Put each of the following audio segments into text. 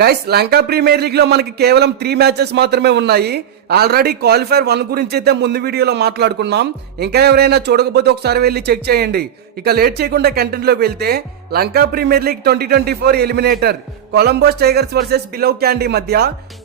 Guys Lanka Premier league లో మనకి కేవలం 3 మ్యాచెస్ మాత్రమే ఉన్నాయి. ఆల్రెడీ క్వాలిఫైర్ 1 గురించి అయితే ముందు వీడియోలో మాట్లాడుకున్నాం. ఇంకా ఎవరైనా చూడకపోతే ఒకసారి వెళ్ళి చెక్ చేయండి. ఇక లేట్ చేయకుండా కంటెంట్ లోకి వెళ్తే లంకా ప్రీమియర్ లీగ్ 2024 ఎలిమినేటర్ కొలంబోస్ టైగర్స్ వర్సెస్ బిలో క్యాండీ మధ్య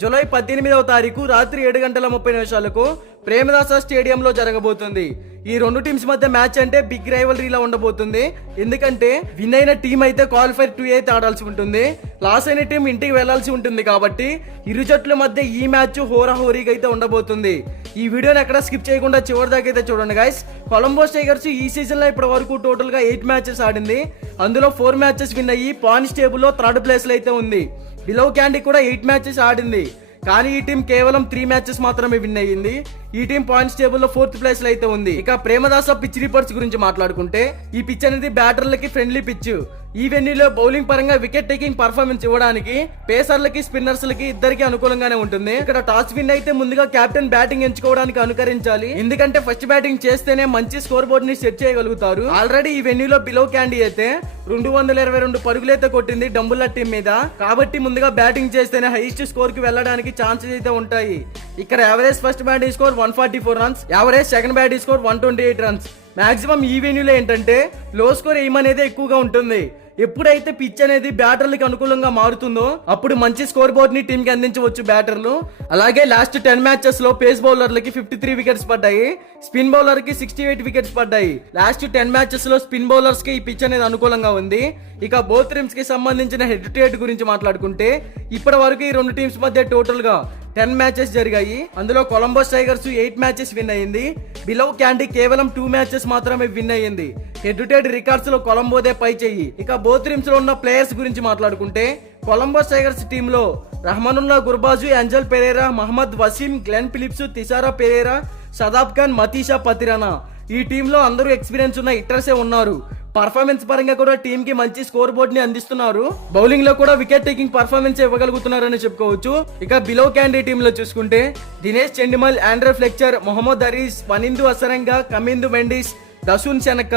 జూలై 18వ తారీఖు రాత్రి 7:30 ప్రేమదాస స్టేడియంలో జరగబోతుంది. ఈ రెండు టీమ్స్ మధ్య మ్యాచ్ అంటే బిగ్ రైవలరీలా ఉండబోతుంది. ఎందుకంటే విన్ అయిన టీం అయితే క్వాలిఫైర్ 2 అయితే ఆడాల్సి ఉంటుంది, లాస్ అయిన టీం ఇంటికి వెళ్లాల్సి ఉంటుంది. కాబట్టి ఇరు జట్ల మధ్య ఈ మ్యాచ్ హోరాహోరీగా అయితే ఉండబోతుంది. ఈ వీడియోని ఎక్కడ స్కిప్ చేయకుండా చివరి దాకా అయితే చూడండి గైస్. కొలంబోస్ టైగర్స్ ఈ సీజన్ లో ఇప్పటి వరకు టోటల్ గా 8 మ్యాచెస్ ఆడింది. అందులో 4 మ్యాచెస్ విన్ అయ్యి పాయింట్స్ టేబుల్ లో 3rd ప్లేస్ లో అయితే ఉంది. బిలో క్యాండీ కూడా 8 మ్యాచెస్ ఆడింది, కానీ ఈ టీం కేవలం 3 మ్యాచెస్ మాత్రమే విన్ అయ్యింది. ఈ టీం పాయింట్స్ టేబుల్ లో 4th ప్లేస్ లో అయితే ఉంది. ఇక ప్రేమదాస పిచ్ రిపోర్ట్స్ గురించి మాట్లాడుకుంటే ఈ పిచ్ అనేది బ్యాటర్లకి ఫ్రెండ్లీ పిచ్. ఈ వెన్యూలో బౌలింగ్ పరంగా వికెట్ టేకింగ్ పర్ఫార్మెన్స్ ఇవ్వడానికి పేసర్లకి స్పిన్నర్స్ లకి ఇద్దరికి అనుకూలంగానే ఉంటుంది. ఇక్కడ టాస్ విన్ అయితే ముందుగా కెప్టెన్ బ్యాటింగ్ ఎంచుకోవడానికి అనుకరించాలి, ఎందుకంటే ఫస్ట్ బ్యాటింగ్ చేస్తేనే మంచి స్కోర్ బోర్డ్ ని సెట్ చేయగలుగుతారు. ఆల్రెడీ ఈ వెన్యూలో బిలో క్యాండీ అయితే 222 పరుగులైతే కొట్టింది డంబుల్లా టీం మీద. కాబట్టి ముందుగా బ్యాటింగ్ చేస్తేనే హైయెస్ట్ స్కోర్ కి వెళ్ళడానికి ఛాన్సెస్ అయితే ఉంటాయి. ఇక్కడ average first batting score 144 runs, average second batting score 128 runs. Maximum ఈ వెన్యూలో ఏంటంటే లో స్కోర్ ఎయిమ్ అనేది ఎక్కువగా ఉంటుంది. ఎప్పుడైతే పిచ్ అనేది బ్యాటర్లకు అనుకూలంగా మారుతుందో అప్పుడు మంచి స్కోర్ బోర్డ్ ని టీం కి అందించవచ్చు బ్యాటర్లు. అలాగే లాస్ట్ 10 మ్యాచెస్ లో పేస్ బౌలర్లకి 53 వికెట్స్ పడ్డాయి, స్పిన్ బౌలర్ కి 68 వికెట్స్ పడ్డాయి. లాస్ట్ 10 మ్యాచెస్ లో స్పిన్ బౌలర్స్ కి ఈ పిచ్ అనేది అనుకూలంగా ఉంది. ఇక బోత్ టీమ్స్ కి సంబంధించిన హెడ్ టు హెడ్ గురించి మాట్లాడుకుంటే ఇప్పటి వరకు ఈ రెండు టీమ్స్ మధ్య టోటల్ గా 10 మ్యాచెస్ జరిగాయి. అందులో కొలంబోస్ టైగర్స్ 8 మ్యాచెస్ విన్ అయ్యింది, బిలో క్యాండీ కేవలం 2 మ్యాచెస్ మాత్రమే విన్ అయ్యింది. హెడ్ టు హెడ్ రికార్డ్స్ లో కొలంబోదే పై చెయ్యి. ఇక బోత్ టీమ్స్ లో ఉన్న ప్లేయర్స్ గురించి మాట్లాడుకుంటే కొలంబోస్ టైగర్స్ టీమ్ లో రహమానుల్లా గుర్బాజు, ఏంజల్ పెరేరా, మహమ్మద్ వసీం, గ్లెన్ ఫిలిప్స్, తిసారా పెరేరా, సదాబ్ ఖాన్, మతీషా పతిరానా ఈ టీమ్ లో అందరూ ఎక్స్పీరియన్స్ ఉన్న హిట్టర్సే ఉన్నారు. పర్ఫార్మెన్స్ పరంగా కూడా టీమ్ కి మంచి స్కోర్ బోర్డ్ ని అందిస్తున్నారు. బౌలింగ్ లో కూడా వికెట్ టేకింగ్ పర్ఫార్మెన్స్ ఇవ్వగలుగుతున్నారని చెప్పుకోవచ్చు. ఇక బిలో క్యాండీ టీమ్ లో చూసుకుంటే దినేష్ చెండిమల్, ఆండ్రే ఫ్లెక్చర్, మొహమ్మద్ హరీస్, వనిందు అసరంగా, కమిందు మెండిస్, దసూన్ శనక్క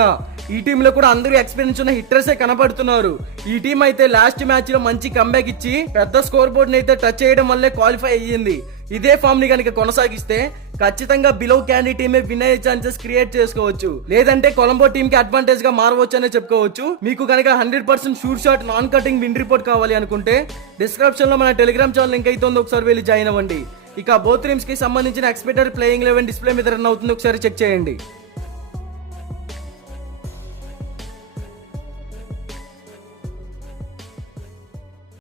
ఈ టీమ్ లో కూడా అందరూ ఎక్స్పీరియన్స్ ఉన్న హిట్టర్సే కనబడుతున్నారు. ఈ టీం అయితే లాస్ట్ మ్యాచ్ లో మంచి కంబ్యాక్ ఇచ్చి పెద్ద స్కోర్ బోర్డ్ ని అయితే టచ్ చేయడం వల్లే క్వాలిఫై అయ్యింది. ఇదే ఫామ్ ని కనుక కొనసాగిస్తే ఖచ్చితంగా బిలో క్యాండీ టీమే విన్ అయ్యే ఛాన్సెస్ క్రియేట్ చేసుకోవచ్చు, లేదంటే కొలంబో టీమ్ కి అడ్వాంటేజ్ గా మారవచ్చు అనే చెప్పుకోవచ్చు. మీకు కనుక 100% shoot shot non cutting win report కావాలి అనుకుంటే డిస్క్రిప్షన్ లో మన టెలిగ్రామ్ ఛానల్ లింక్ అయితే ఉంది, ఒకసారి వెళ్ళి జాయిన్ అవ్వండి. ఇక బోత్ టీమ్స్ కి సంబంధించిన ఎక్స్పెక్టెడ్ ప్లేయింగ్ 11 డిస్ప్లే మీద రన్ అవుతుంది, ఒకసారి చెక్ చేయండి.